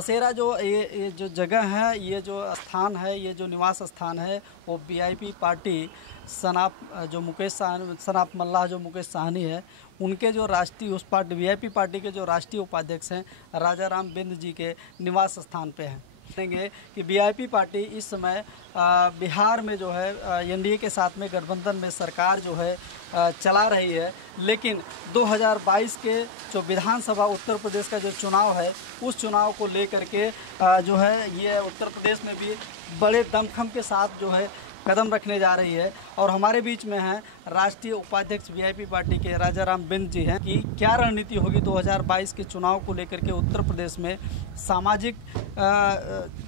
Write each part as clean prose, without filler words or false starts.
बसेरा जो ये जो जगह है, ये जो स्थान है, ये जो निवास स्थान है, वो वीआईपी पार्टी सनाप मल्लाह जो मुकेश साहनी है, उनके जो राष्ट्रीय उस पार्टी वीआईपी पार्टी के जो राष्ट्रीय उपाध्यक्ष हैं राजा राम बिंद जी के निवास स्थान पे हैं। देखेंगे कि वीआईपी पार्टी इस समय बिहार में जो है एनडीए के साथ में गठबंधन में सरकार जो है चला रही है, लेकिन 2022 के जो विधानसभा उत्तर प्रदेश का जो चुनाव है, उस चुनाव को लेकर के जो है ये उत्तर प्रदेश में भी बड़े दमखम के साथ जो है कदम रखने जा रही है। और हमारे बीच में हैं राष्ट्रीय उपाध्यक्ष वीआईपी पार्टी के राजा राम बिंद जी हैं कि क्या रणनीति होगी 2022 के चुनाव को लेकर के उत्तर प्रदेश में। सामाजिक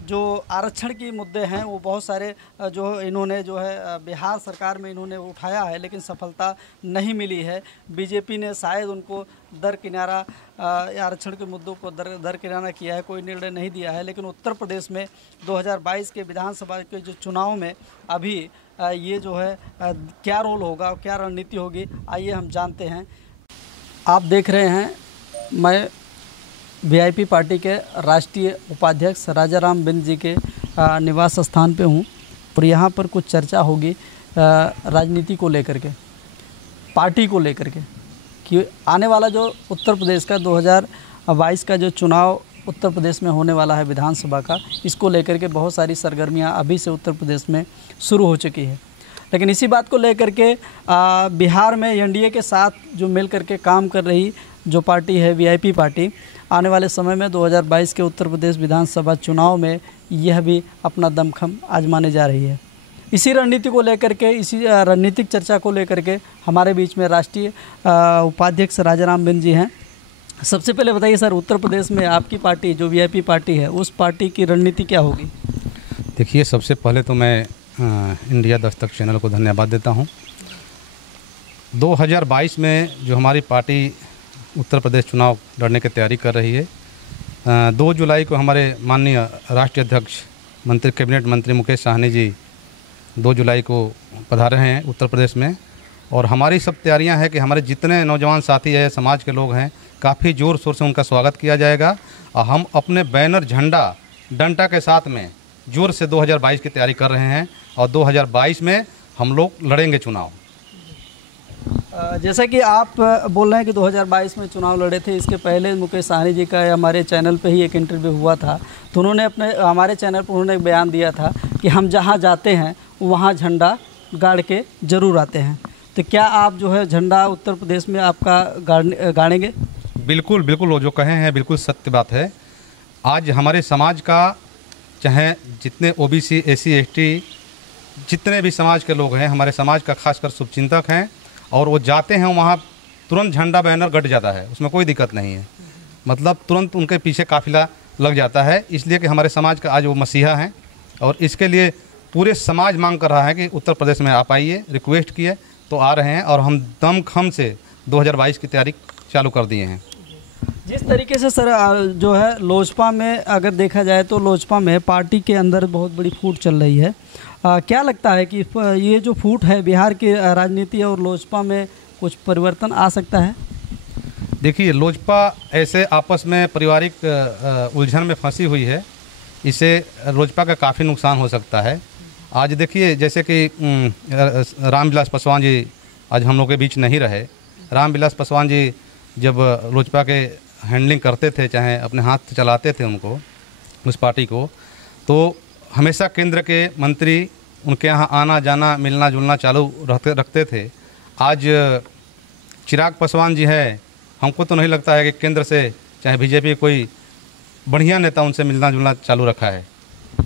जो आरक्षण के मुद्दे हैं वो बहुत सारे जो इन्होंने जो है बिहार सरकार में इन्होंने उठाया है, लेकिन सफलता नहीं मिली है। बीजेपी ने शायद उनको दरकिनारा आरक्षण के मुद्दों को दरकिनारा किया है, कोई निर्णय नहीं दिया है। लेकिन उत्तर प्रदेश में 2022 के विधानसभा के जो चुनाव में अभी ये जो है क्या रोल होगा, क्या रणनीति होगी, आइए हम जानते हैं। आप देख रहे हैं मैं वीआईपी पार्टी के राष्ट्रीय उपाध्यक्ष राजा राम बिंद जी के निवास स्थान पे हूँ और यहाँ पर कुछ चर्चा होगी राजनीति को लेकर के, पार्टी को लेकर के, कि आने वाला जो उत्तर प्रदेश का 2022 का जो चुनाव उत्तर प्रदेश में होने वाला है विधानसभा का, इसको लेकर के बहुत सारी सरगर्मियां अभी से उत्तर प्रदेश में शुरू हो चुकी है। लेकिन इसी बात को लेकर के बिहार में एनडीए के साथ जो मिल करके काम कर रही जो पार्टी है वीआईपी पार्टी, आने वाले समय में 2022 के उत्तर प्रदेश विधानसभा चुनाव में यह भी अपना दमखम आजमाने जा रही है। इसी रणनीति को लेकर के, इसी रणनीतिक चर्चा को लेकर के हमारे बीच में राष्ट्रीय उपाध्यक्ष राजा राम बिंद जी हैं। सबसे पहले बताइए सर, उत्तर प्रदेश में आपकी पार्टी जो वीआईपी पार्टी है, उस पार्टी की रणनीति क्या होगी? देखिए, सबसे पहले तो मैं इंडिया दस्तक चैनल को धन्यवाद देता हूं। 2022 में जो हमारी पार्टी उत्तर प्रदेश चुनाव लड़ने की तैयारी कर रही है, 2 जुलाई को हमारे माननीय राष्ट्रीय अध्यक्ष मंत्री कैबिनेट मंत्री मुकेश साहनी जी 2 जुलाई को पधारे हैं उत्तर प्रदेश में। और हमारी सब तैयारियां हैं कि हमारे जितने नौजवान साथी हैं, समाज के लोग हैं, काफ़ी ज़ोर शोर से उनका स्वागत किया जाएगा। और हम अपने बैनर, झंडा, डंडा के साथ में जोर से 2022 की तैयारी कर रहे हैं और 2022 में हम लोग लड़ेंगे चुनाव। जैसा कि आप बोल रहे हैं कि 2022 में चुनाव लड़े थे, इसके पहले मुकेश साहनी जी का हमारे चैनल पे ही एक इंटरव्यू हुआ था, तो उन्होंने हमारे चैनल पर उन्होंने एक बयान दिया था कि हम जहाँ जाते हैं वहाँ झंडा गाड़ के ज़रूर आते हैं। तो क्या आप जो है झंडा उत्तर प्रदेश में आपका गाड़ेंगे? बिल्कुल बिल्कुल, वो जो कहे हैं बिल्कुल सत्य बात है। आज हमारे समाज का, चाहे जितने ओबीसी, एससी, एसटी, जितने भी समाज के लोग हैं, हमारे समाज का खासकर शुभचिंतक हैं और वो जाते हैं वहाँ तुरंत झंडा बैनर गट जाता है, उसमें कोई दिक्कत नहीं है। मतलब तुरंत उनके पीछे काफिला लग जाता है, इसलिए कि हमारे समाज का आज वो मसीहा हैं। और इसके लिए पूरे समाज मांग कर रहा है कि उत्तर प्रदेश में आप आइए, रिक्वेस्ट किए तो आ रहे हैं और हम दमखम से 2022 की तैयारी चालू कर दिए हैं। जिस तरीके से सर जो है लोजपा में अगर देखा जाए तो लोजपा में पार्टी के अंदर बहुत बड़ी फूट चल रही है, क्या लगता है कि ये जो फूट है बिहार की राजनीति और लोजपा में कुछ परिवर्तन आ सकता है? देखिए, लोजपा ऐसे आपस में पारिवारिक उलझन में फंसी हुई है, इससे लोजपा का काफ़ी नुकसान हो सकता है। आज देखिए, जैसे कि रामविलास पासवान जी आज हम लोग के बीच नहीं रहे। रामविलास पासवान जी जब लोजपा के हैंडलिंग करते थे, चाहे अपने हाथ से चलाते थे उनको, उस पार्टी को, तो हमेशा केंद्र के मंत्री उनके यहाँ आना जाना, मिलना जुलना चालू रखते थे। आज चिराग पासवान जी है, हमको तो नहीं लगता है कि केंद्र से चाहे बीजेपी कोई बढ़िया नेता उनसे मिलना जुलना चालू रखा है।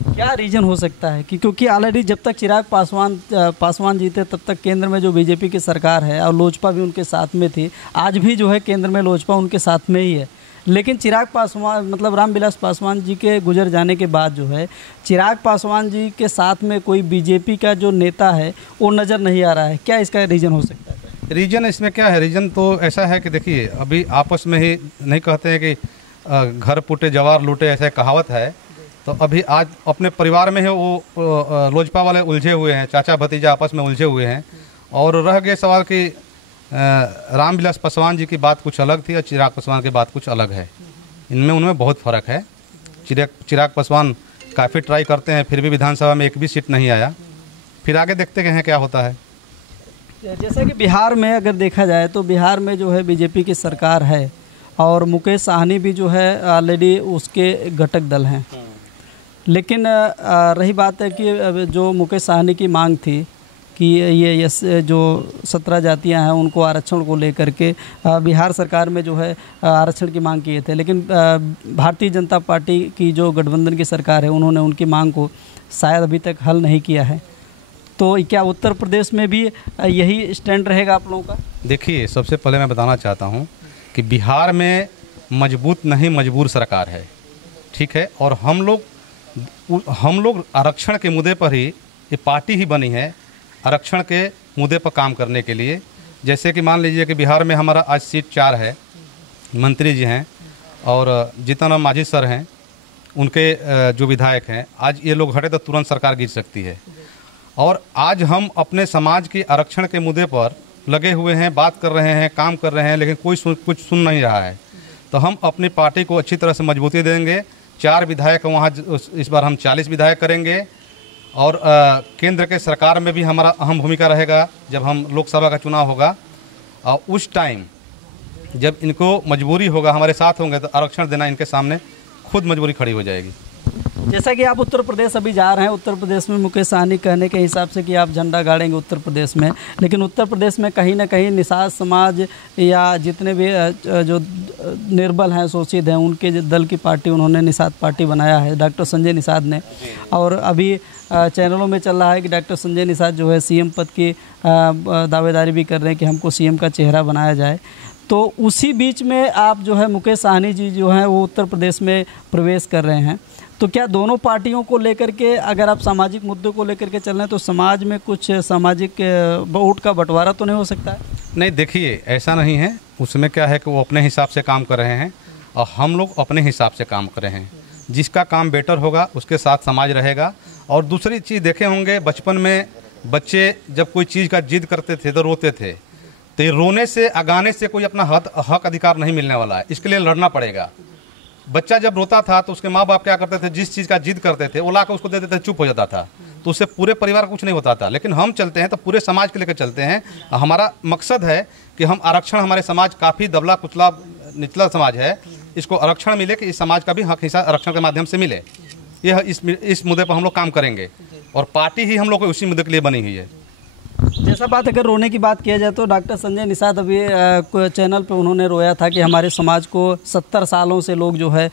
क्या रीज़न हो सकता है कि क्योंकि ऑलरेडी जब तक चिराग पासवान जी थे तब तक केंद्र में जो बीजेपी की सरकार है और लोजपा भी उनके साथ में थी, आज भी जो है केंद्र में लोजपा उनके साथ में ही है। लेकिन चिराग पासवान मतलब रामविलास पासवान जी के गुजर जाने के बाद जो है चिराग पासवान जी के साथ में कोई बीजेपी का जो नेता है वो नज़र नहीं आ रहा है। क्या इसका रीज़न हो सकता है? रीज़न इसमें क्या है? रीज़न तो ऐसा है कि देखिए, अभी आपस में ही नहीं कहते हैं कि घर पुटे जवार लूटे, ऐसा कहावत है। तो अभी आज अपने परिवार में ही वो लोजपा वाले उलझे हुए हैं, चाचा भतीजा आपस में उलझे हुए हैं। और रह गए सवाल कि रामविलास पासवान जी की बात कुछ अलग थी और चिराग पासवान की बात कुछ अलग है। उनमें बहुत फ़र्क है। चिराग पासवान काफ़ी ट्राई करते हैं, फिर भी विधानसभा में एक भी सीट नहीं आया। फिर आगे देखते हैं क्या होता है। जैसा कि बिहार में अगर देखा जाए तो बिहार में जो है बीजेपी की सरकार है और मुकेश साहनी भी जो है ऑलरेडी उसके घटक दल हैं। लेकिन रही बात है कि जो मुकेश साहनी की मांग थी कि ये जो 17 जातियां हैं उनको आरक्षण को लेकर के बिहार सरकार में जो है आरक्षण की मांग किए थे, लेकिन भारतीय जनता पार्टी की जो गठबंधन की सरकार है उन्होंने उनकी मांग को शायद अभी तक हल नहीं किया है। तो क्या उत्तर प्रदेश में भी यही स्टैंड रहेगा आप लोगों का? देखिए, सबसे पहले मैं बताना चाहता हूँ कि बिहार में मजबूत नहीं मजबूर सरकार है, ठीक है। और हम लोग आरक्षण के मुद्दे पर ही ये पार्टी ही बनी है, आरक्षण के मुद्दे पर काम करने के लिए। जैसे कि मान लीजिए कि बिहार में हमारा आज सीट 4 है, मंत्री जी हैं और जितना मांझी सर हैं, उनके जो विधायक हैं, आज ये लोग हटे तो तुरंत सरकार गिर सकती है। और आज हम अपने समाज के आरक्षण के मुद्दे पर लगे हुए हैं, बात कर रहे हैं, काम कर रहे हैं, लेकिन कोई कुछ सुन नहीं रहा है। तो हम अपनी पार्टी को अच्छी तरह से मजबूती देंगे। 4 विधायक वहाँ, इस बार हम 40 विधायक करेंगे। और केंद्र के सरकार में भी हमारा अहम भूमिका रहेगा जब हम लोकसभा का चुनाव होगा। और उस टाइम जब इनको मजबूरी होगा, हमारे साथ होंगे, तो आरक्षण देना इनके सामने खुद मजबूरी खड़ी हो जाएगी। जैसा कि आप उत्तर प्रदेश अभी जा रहे हैं, उत्तर प्रदेश में मुकेश साहनी कहने के हिसाब से कि आप झंडा गाड़ेंगे उत्तर प्रदेश में, लेकिन उत्तर प्रदेश में कहीं ना कहीं निषाद समाज या जितने भी जो निर्बल हैं, शोषित हैं, उनके दल की पार्टी उन्होंने निषाद पार्टी बनाया है, डॉक्टर संजय निषाद ने। और अभी चैनलों में चल रहा है कि डॉक्टर संजय निषाद जो है सीएम पद की दावेदारी भी कर रहे हैं कि हमको सीएम का चेहरा बनाया जाए। तो उसी बीच में आप जो है मुकेश साहनी जी जो हैं वो उत्तर प्रदेश में प्रवेश कर रहे हैं। तो क्या दोनों पार्टियों को लेकर के, अगर आप सामाजिक मुद्दों को लेकर के चल रहे हैं, तो समाज में कुछ सामाजिक वोट का बंटवारा तो नहीं हो सकता है? नहीं, देखिए, ऐसा नहीं है। उसमें क्या है कि वो अपने हिसाब से काम कर रहे हैं और हम लोग अपने हिसाब से काम कर रहे हैं। जिसका काम बेटर होगा उसके साथ समाज रहेगा। और दूसरी चीज़ देखे होंगे, बचपन में बच्चे जब कोई चीज़ का जिद करते थे तो रोते थे, तो ये रोने से, अगाने से कोई अपना हक अधिकार नहीं मिलने वाला है। इसके लिए लड़ना पड़ेगा। बच्चा जब रोता था तो उसके माँ बाप क्या करते थे, जिस चीज़ का जिद करते थे वो ला कर उसको दे देते थे, चुप हो जाता था, तो उससे पूरे परिवार का कुछ नहीं होता था। लेकिन हम चलते हैं तो पूरे समाज के लेकर चलते हैं। हमारा मकसद है कि हम आरक्षण, हमारे समाज काफ़ी दबला कुचला निचला समाज है, इसको आरक्षण मिले, कि इस समाज का भी हक हिस्सा आरक्षण के माध्यम से मिले। यह इस मुद्दे पर हम लोग काम करेंगे और पार्टी ही हम लोग को उसी मुद्दे के लिए बनी हुई है। जैसा बात अगर रोने की बात किया जाए तो डॉक्टर संजय निषाद अभी चैनल पे उन्होंने रोया था कि हमारे समाज को 70 सालों से लोग जो है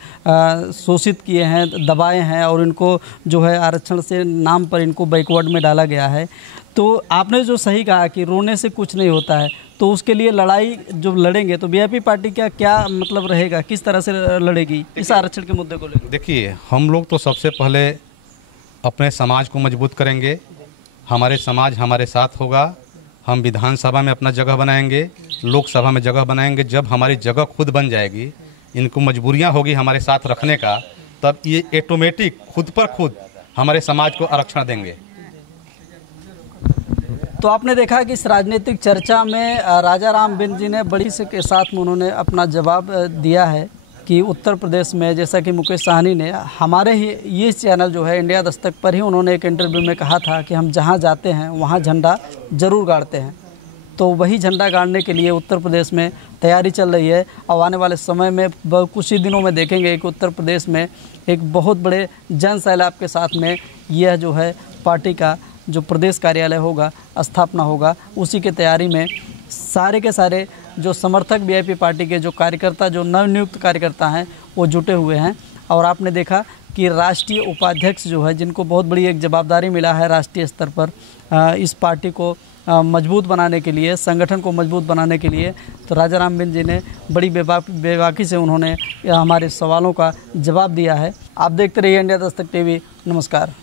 शोषित किए हैं, दबाए हैं और इनको जो है आरक्षण से नाम पर इनको बैकवर्ड में डाला गया है। तो आपने जो सही कहा कि रोने से कुछ नहीं होता है, तो उसके लिए लड़ाई जो लड़ेंगे तो वीआईपी पार्टी का क्या मतलब रहेगा, किस तरह से लड़ेगी इस आरक्षण के मुद्दे को लेकर? देखिए, हम लोग तो सबसे पहले अपने समाज को मजबूत करेंगे। हमारे समाज हमारे साथ होगा। हम विधानसभा में अपना जगह बनाएंगे, लोकसभा में जगह बनाएंगे। जब हमारी जगह खुद बन जाएगी, इनको मजबूरियां होगी हमारे साथ रखने का, तब ये ऑटोमेटिक खुद पर खुद हमारे समाज को आरक्षण देंगे। तो आपने देखा कि इस राजनीतिक चर्चा में राजा राम बिंद जी ने बड़ी से के साथ में उन्होंने अपना जवाब दिया है कि उत्तर प्रदेश में, जैसा कि मुकेश साहनी ने हमारे ही ये चैनल जो है इंडिया दस्तक पर ही उन्होंने एक इंटरव्यू में कहा था कि हम जहां जाते हैं वहां झंडा ज़रूर गाड़ते हैं। तो वही झंडा गाड़ने के लिए उत्तर प्रदेश में तैयारी चल रही है। और आने वाले समय में कुछ ही दिनों में देखेंगे कि उत्तर प्रदेश में एक बहुत बड़े जन सैलाब के साथ में यह जो है पार्टी का जो प्रदेश कार्यालय होगा, स्थापना होगा। उसी की तैयारी में सारे के सारे जो समर्थक वीआईपी पार्टी के जो कार्यकर्ता, जो नवनियुक्त कार्यकर्ता हैं, वो जुटे हुए हैं। और आपने देखा कि राष्ट्रीय उपाध्यक्ष जो है, जिनको बहुत बड़ी एक जवाबदारी मिला है राष्ट्रीय स्तर पर इस पार्टी को मजबूत बनाने के लिए, संगठन को मजबूत बनाने के लिए, तो राजा राम बिंद जी ने बड़ी बेबाकी से उन्होंने हमारे सवालों का जवाब दिया है। आप देखते रहिए इंडिया दस्तक टीवी। नमस्कार।